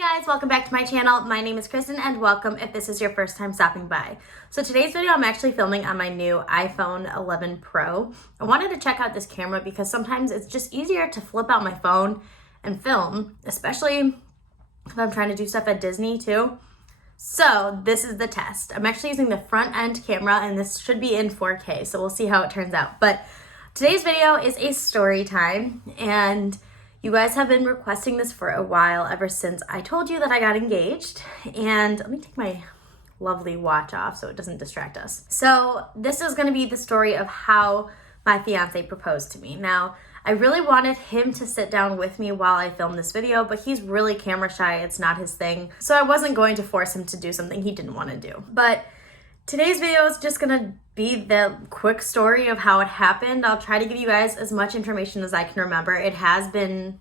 Guys, welcome back to my channel. My name is Kristen and welcome if this is your first time stopping by. So today's video I'm actually filming on my new iPhone 11 Pro. I wanted to check out this camera because sometimes it's just easier to flip out my phone and film, especially if I'm trying to do stuff at Disney too. So this is the test. I'm actually using the front end camera and this should be in 4K, so we'll see how it turns out. But today's video is a story time and you guys have been requesting this for a while, ever since I told you that I got engaged. And let me take my lovely watch off so it doesn't distract us. So this is gonna be the story of how my fiance proposed to me. Now, I really wanted him to sit down with me while I filmed this video, but he's really camera shy, it's not his thing. So I wasn't going to force him to do something he didn't wanna do. But today's video is just gonna be the quick story of how it happened. I'll try to give you guys as much information as I can remember. It has been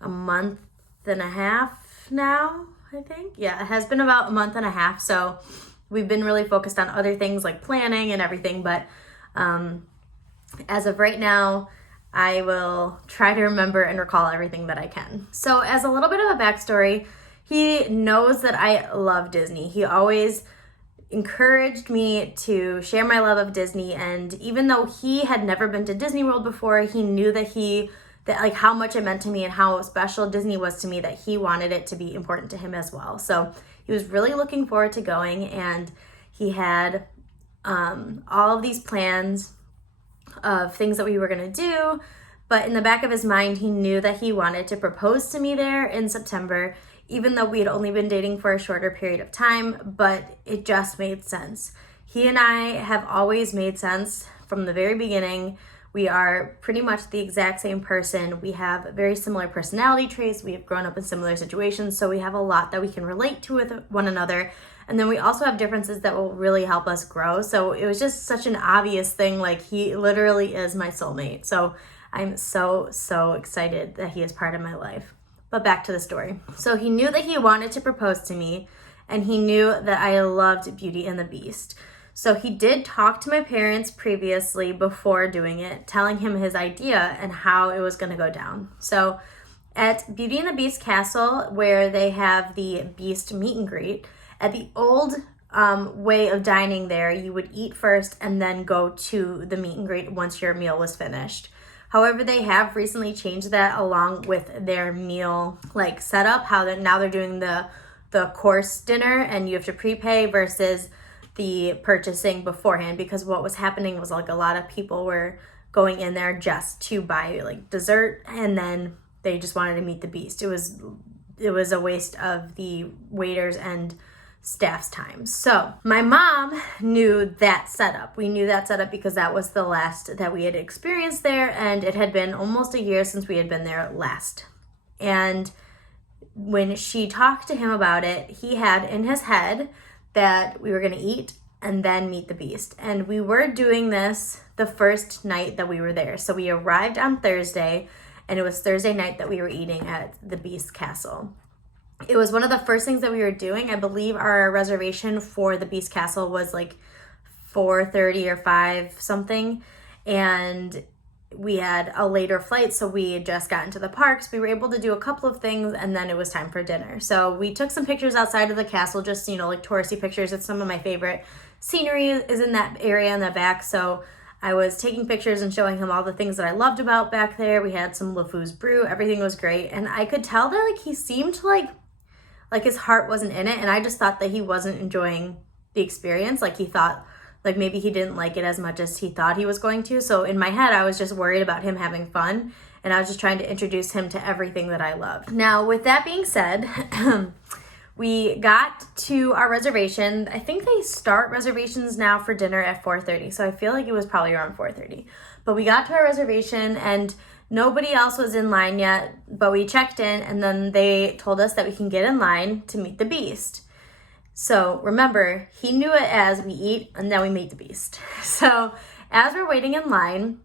a month and a half now, I think. Yeah, it has been about a month and a half. So we've been really focused on other things like planning and everything. But as of right now, I will try to remember and recall everything that I can. So as a little bit of a backstory, he knows that I love Disney. He always encouraged me to share my love of Disney, and even though he had never been to Disney World before, he knew that like how much it meant to me and how special Disney was to me, that he wanted it to be important to him as well. So he was really looking forward to going, and he had all of these plans of things that we were gonna do, but in the back of his mind, he knew that he wanted to propose to me there in September, even though we had only been dating for a shorter period of time, but it just made sense. He and I have always made sense from the very beginning. We are pretty much the exact same person. We have very similar personality traits. We have grown up in similar situations, so we have a lot that we can relate to with one another. And then we also have differences that will really help us grow. So it was just such an obvious thing. Like, he literally is my soulmate. So I'm so excited that he is part of my life. But back to the story. So he knew that he wanted to propose to me, and he knew that I loved Beauty and the Beast. So he did talk to my parents previously before doing it, telling him his idea and how it was gonna go down. So at Beauty and the Beast Castle, where they have the Beast meet and greet, at the old way of dining there, you would eat first and then go to the meet and greet once your meal was finished. However, they have recently changed that along with their meal like setup, how now they're doing the course dinner and you have to prepay versus the purchasing beforehand, because what was happening was like a lot of people were going in there just to buy like dessert and then they just wanted to meet the Beast. It was a waste of the waiters and staff's time. So my mom knew that setup. We knew that setup because that was the last that we had experienced there, and it had been almost a year since we had been there last. And when she talked to him about it, he had in his head that we were going to eat and then meet the Beast. And we were doing this the first night that we were there. So we arrived on Thursday, and it was Thursday night that we were eating at the Beast Castle. It was one of the first things that we were doing. I believe our reservation for the Beast Castle was like 4:30 or 5 something. And we had a later flight, so we had just gotten to the parks. We were able to do a couple of things, and then it was time for dinner. So we took some pictures outside of the castle, just, like touristy pictures. It's some of my favorite scenery is in that area in the back. So I was taking pictures and showing him all the things that I loved about back there. We had some LeFou's brew. Everything was great. And I could tell that like he seemed like his heart wasn't in it, and I just thought that he wasn't enjoying the experience. Like he thought, like maybe he didn't like it as much as he thought he was going to. So in my head, I was just worried about him having fun, and I was just trying to introduce him to everything that I love. Now, with that being said, we got to our reservation. I think they start reservations now for dinner at 4:30, so I feel like it was probably around 4:30. But we got to our reservation, and nobody else was in line yet, but we checked in, and then they told us that we can get in line to meet the Beast. So remember, he knew it as we eat and then we meet the Beast. So as we're waiting in line,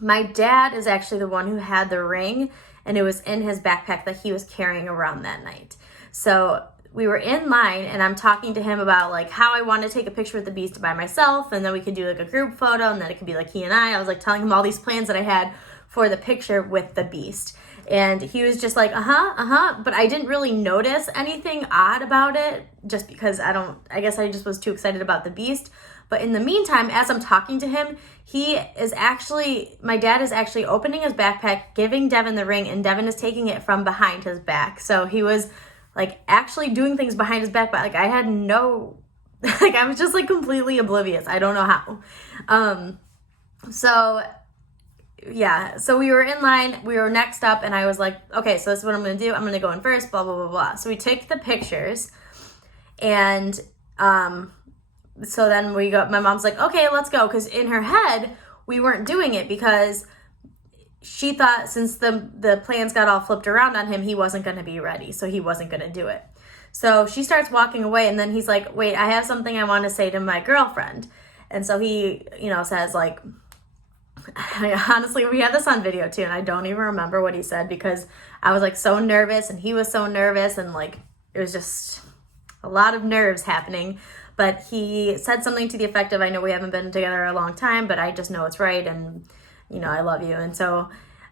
my dad is actually the one who had the ring, and it was in his backpack that he was carrying around that night. So we were in line, and I'm talking to him about like how I want to take a picture with the Beast by myself, and then we could do like a group photo, and then it could be like he and I was like telling him all these plans that I had for the picture with the Beast. And he was just like, but I didn't really notice anything odd about it just because I guess I just was too excited about the beast. But in the meantime, as I'm talking to him, my dad is actually opening his backpack, giving Devin the ring, and Devin is taking it from behind his back. So he was like actually doing things behind his back, but like I had no, like I was just like completely oblivious. I don't know how. So we were in line, we were next up, and I was like, okay, so this is what I'm gonna do. I'm gonna go in first, blah, blah, blah, blah. So we take the pictures, and so then my mom's like, okay, let's go. Because in her head, we weren't doing it because she thought since the plans got all flipped around on him, he wasn't gonna be ready, so he wasn't gonna do it. So she starts walking away, and then he's like, wait, I have something I wanna say to my girlfriend. And so he, says like, honestly, we have this on video too, and I don't even remember what he said because I was like so nervous and he was so nervous, and like it was just a lot of nerves happening. But he said something to the effect of, I know we haven't been together a long time, but I just know it's right, and I love you. And so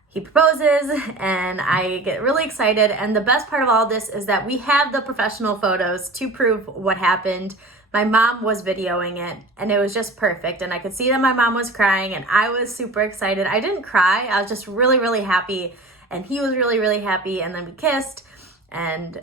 he proposes, and I get really excited. And the best part of all this is that we have the professional photos to prove what happened. My mom was videoing it, and it was just perfect. And I could see that my mom was crying, and I was super excited. I didn't cry. I was just really, really happy. And he was really, really happy. And then we kissed, and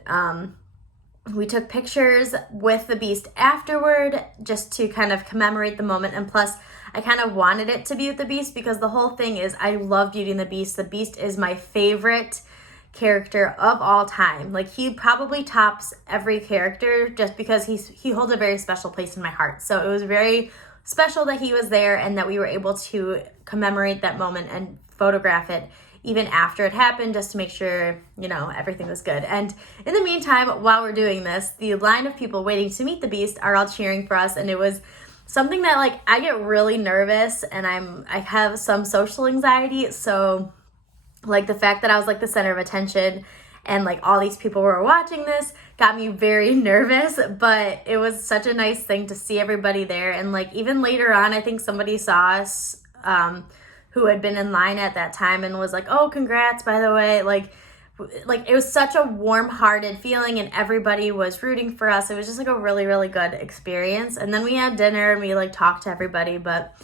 we took pictures with the beast afterward just to kind of commemorate the moment. And plus, I kind of wanted it to be with the beast because the whole thing is I love Beauty and the Beast. The Beast is my favorite character of all time. Like, he probably tops every character just because he holds a very special place in my heart. So it was very special that he was there and that we were able to commemorate that moment and photograph it even after it happened, just to make sure, everything was good. And in the meantime, while we're doing this, the line of people waiting to meet the beast are all cheering for us, and it was something that, like, I get really nervous, and I have some social anxiety, so like the fact that I was like the center of attention and like all these people were watching this got me very nervous. But it was such a nice thing to see everybody there. And like even later on, I think somebody saw us who had been in line at that time and was like, oh, congrats, by the way. Like it was such a warm-hearted feeling, and everybody was rooting for us. It was just like a really, really good experience. And then we had dinner and we like talked to everybody. But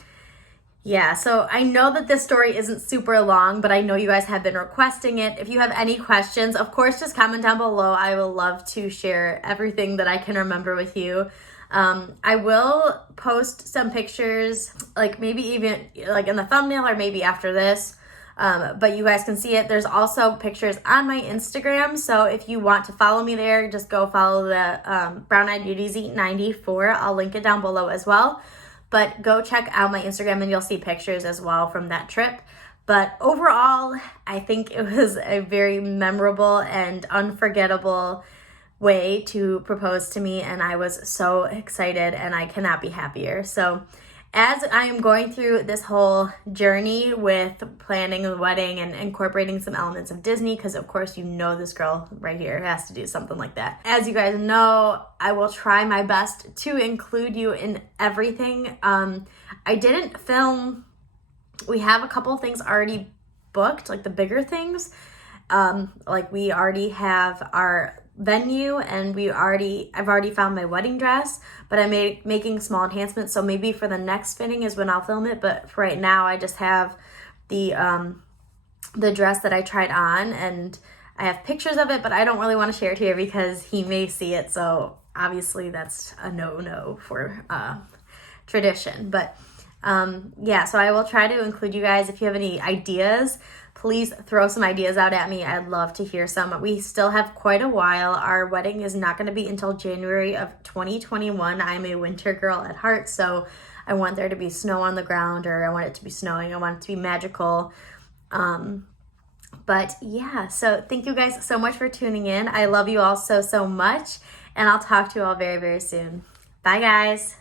yeah, so I know that this story isn't super long, but I know you guys have been requesting it. If you have any questions, of course, just comment down below. I will love to share everything that I can remember with you. I will post some pictures, like maybe even like in the thumbnail or maybe after this, but you guys can see it. There's also pictures on my Instagram, so if you want to follow me there, just go follow the BrownEyedBeautyZ 94. I'll link it down below as well. But go check out my Instagram and you'll see pictures as well from that trip. But overall, I think it was a very memorable and unforgettable way to propose to me, and I was so excited and I cannot be happier. So as I am going through this whole journey with planning the wedding and incorporating some elements of Disney, because of course this girl right here has to do something like that. As you guys know, I will try my best to include you in everything. I didn't film, we have a couple things already booked, like the bigger things. Like we already have our venue, and I've already found my wedding dress, but I'm making small enhancements, so maybe for the next fitting is when I'll film it. But for right now, I just have the dress that I tried on, and I have pictures of it, but I don't really want to share it here because he may see it, so obviously that's a no for tradition. But yeah, so I will try to include you guys. If you have any ideas, please throw some ideas out at me. I'd love to hear some. We still have quite a while. Our wedding is not going to be until January of 2021. I'm a winter girl at heart, so I want there to be snow on the ground, or I want it to be snowing. I want it to be magical. But yeah, so thank you guys so much for tuning in. I love you all so much, and I'll talk to you all very, very soon. Bye, guys.